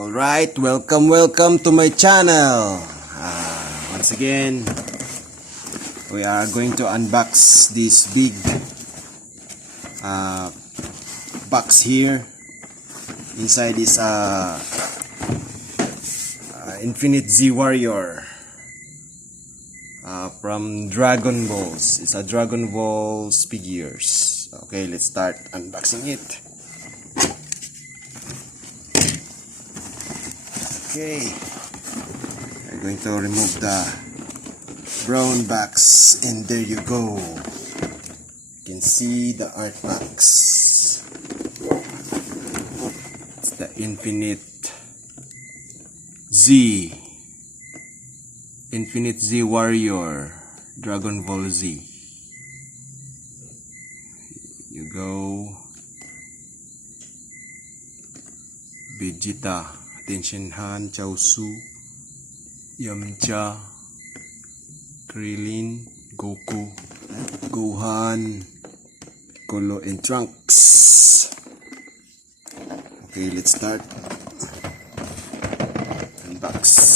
Alright, welcome to my channel. Once again, we are going to unbox this big box here. Inside is Infinite Z Warrior from Dragon Balls. It's a Dragon Balls figures. Okay, let's start unboxing it. Okay, I'm going to remove the brown box, and there you go. You can see the art box. It's the Infinite Z Warrior Dragon Ball Z. Here you go. Vegeta, Tenshinhan, Chaozu, Yamcha, Krillin, Goku, Gohan, Piccolo, and Trunks. Okay, let's start. Unbox.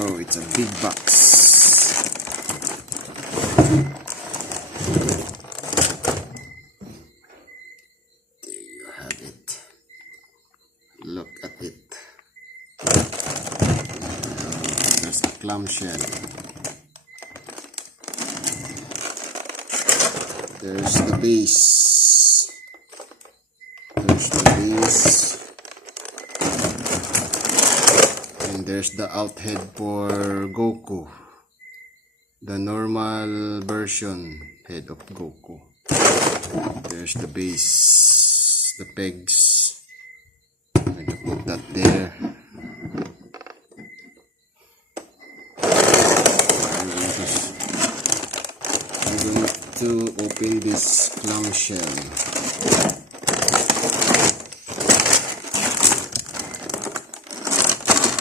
Oh, it's a big box. There you have it. Look at it. There's a clamshell. There's the base. There's the base. And there's the out head for Goku, the normal version head of Goku. There's the base, the pegs. I'm going to put that there. I'm going to open this clamshell.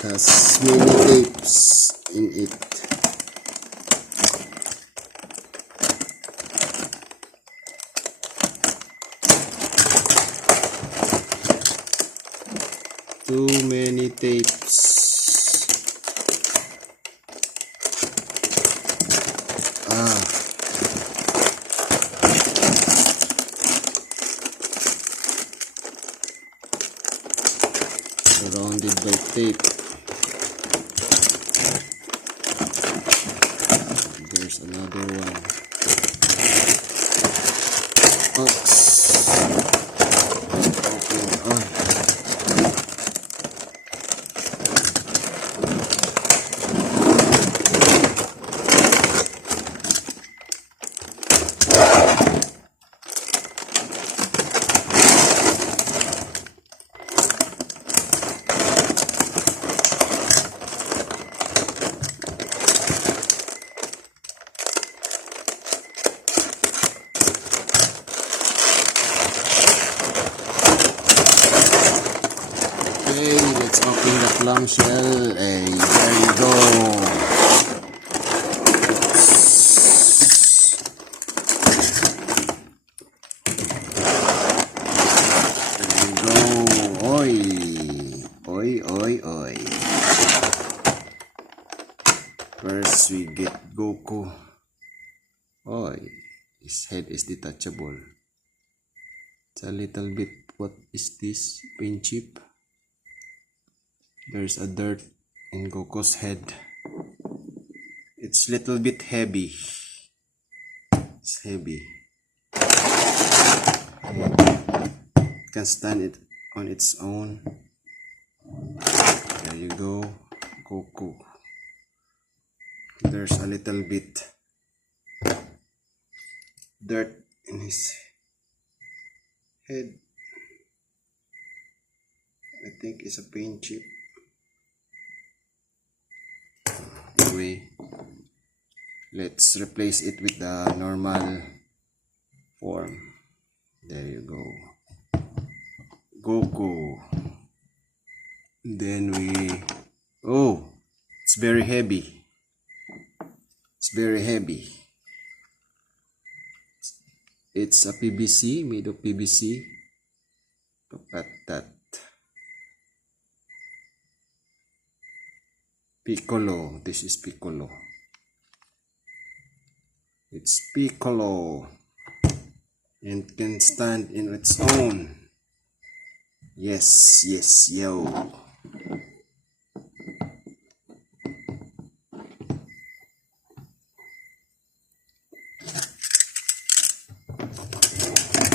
Has many tapes in it. Too many tapes. Surrounded by tape. There's another one. Box. Open on. Let's open the clamshell. Hey, there you go. There you go. Oi. Oi, oi, oi. First we get Goku. Oi. His head is detachable. It's a little bit, what is this? Paint chip. There's a dirt in Goku's head. It's little bit heavy. It's heavy. It can stand it on its own. There you go, Goku. There's a little bit dirt in his head. I think it's a paint chip. Anyway, Let's replace it with the normal form. There you go. Goku. Then oh, it's very heavy. It's very heavy. It's a PVC, made of PVC. Look at that. Piccolo. This is Piccolo. It's Piccolo. And can stand in its own. Yes, yes, yo.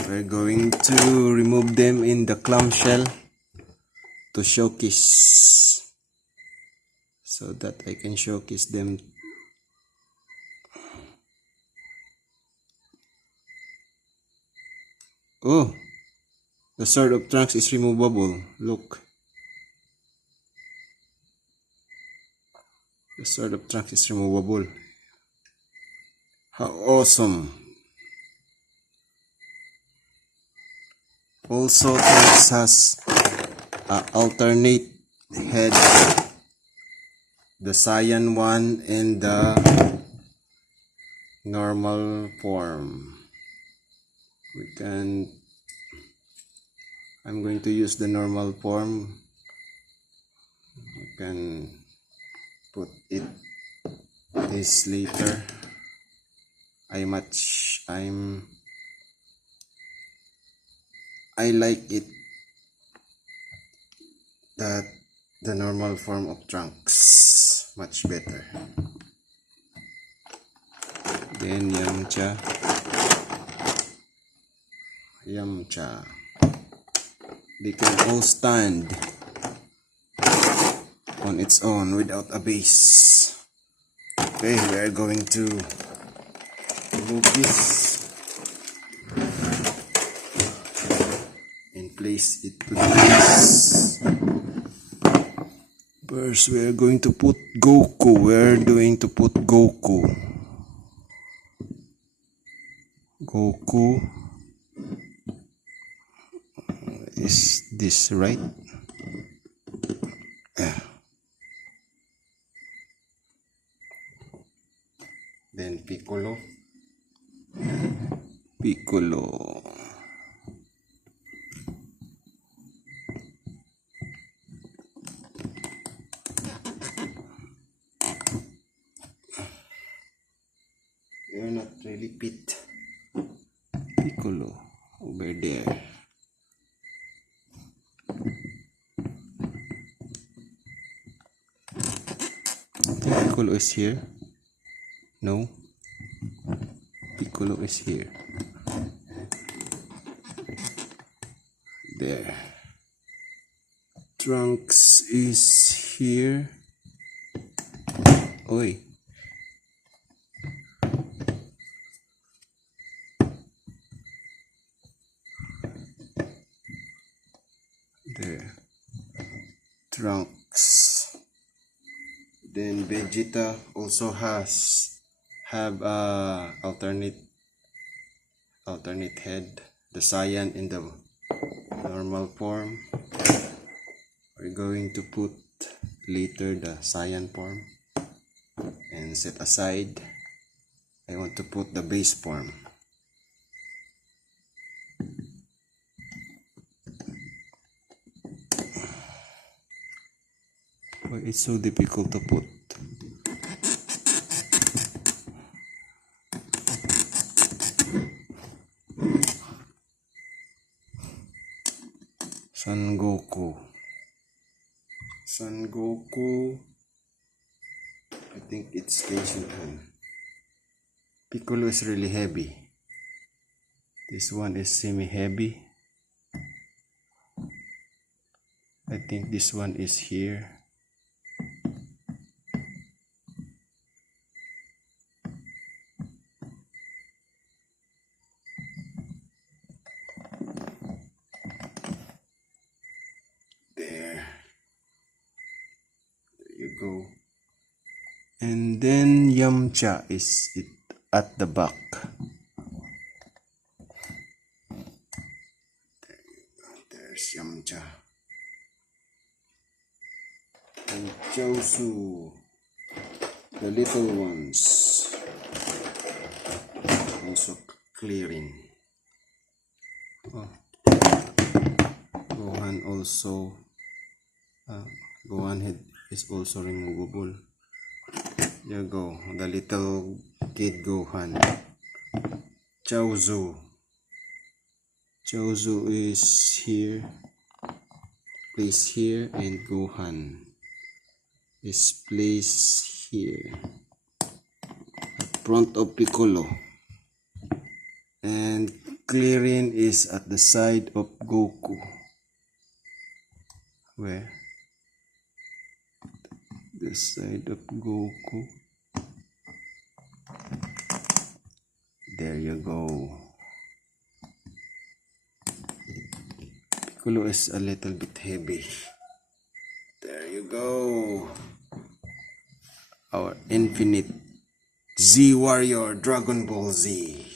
We're going to remove them in the clamshell to showcase, so that I can showcase them. Oh, the Sword of Trunks is removable. Look. The Sword of Trunks is removable. How awesome. Also, Trunks has an alternate head. The cyan one and the normal form. I'm going to use the normal form. We can put this later. I like it that the normal form of Trunks much better. Then Yamcha. They can all stand on its own without a base. Okay, we are going to remove this and place it to the base. First, we are going to put Goku. Goku. Is this right? Then Piccolo. They're not really fit. Piccolo over there. Piccolo is here. No. Piccolo is here. There. Trunks is here. Oi. There. Trunks. Then Vegeta also have a alternate head, the Saiyan in the normal form. We're going to put later the Saiyan form and set aside. I want to put the base form. Why it's so difficult to put? Son Goku. I think it's station time. Piccolo is really heavy. This one is semi-heavy. I think this one is here. There you go. And then Yamcha is it at the back. There's Yamcha. And Chaozu, the little ones, also clearing. Oh. Gohan also, Gohan head is also removable. There you go, the little kid Gohan. Chaozu. Chaozu is here, placed here, and Gohan is placed here, in front of Piccolo. And Krillin is at the side of Goku. Where? The side of Goku. There you go. Piccolo is a little bit heavy. There you go. Our infinite Z Warrior Dragon Ball Z.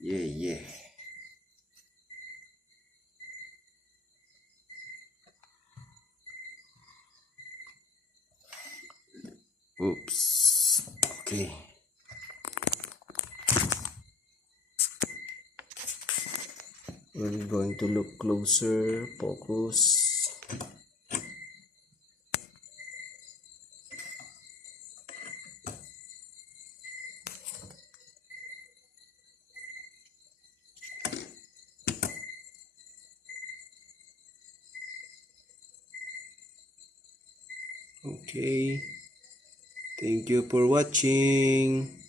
Yeah. Oops. Okay. We're going to look closer. Focus. Okay. Thank you for watching.